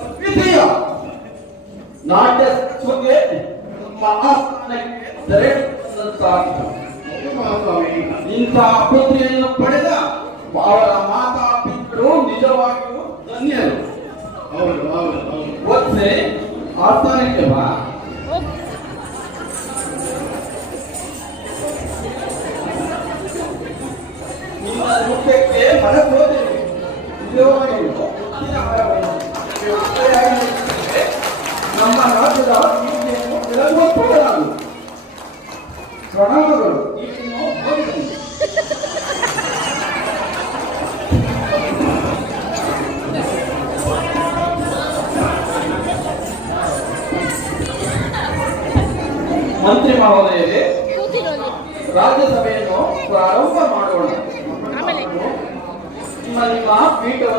ಅದ್ವಿತೀಯ ನಾಟ್ಯ ಸುಗೆ ಮಹಾಸ್ಥಾನಕ್ಕೆ ದೊರೆತಂತಾಗಿತ್ತು. ಇಂತಹ ಪುತ್ರಿಯನ್ನು ಪಡೆದ ಅವರ ಮಾತಾ ಪಿತೃರು ನಿಜವಾಗಿಯೂ ಧನ್ಯರು. ಒತ್ತೆ ಆಸ್ಥಾನಕ್ಕೆ ಬಾ. ನಿಮ್ಮ ಮುಖ್ಯಕ್ಕೆ ಮನಸ್ಸೋದಿದೆ. ನಿಜವಾಗಿಯೂ ನಮ್ಮ ರಾಜ್ಯದ ನೀತಿಯನ್ನು ಬೆಳಗುವ ಪ್ರಣಾಮಗಳು. ಮಂತ್ರಿ ಮಹೋದಯರೇ, ರಾಜ್ಯಸಭೆಯನ್ನು ಪ್ರಾರಂಭ ಮಾಡೋಣ. ನಿಮ್ಮ ಪೀಠವನ್ನು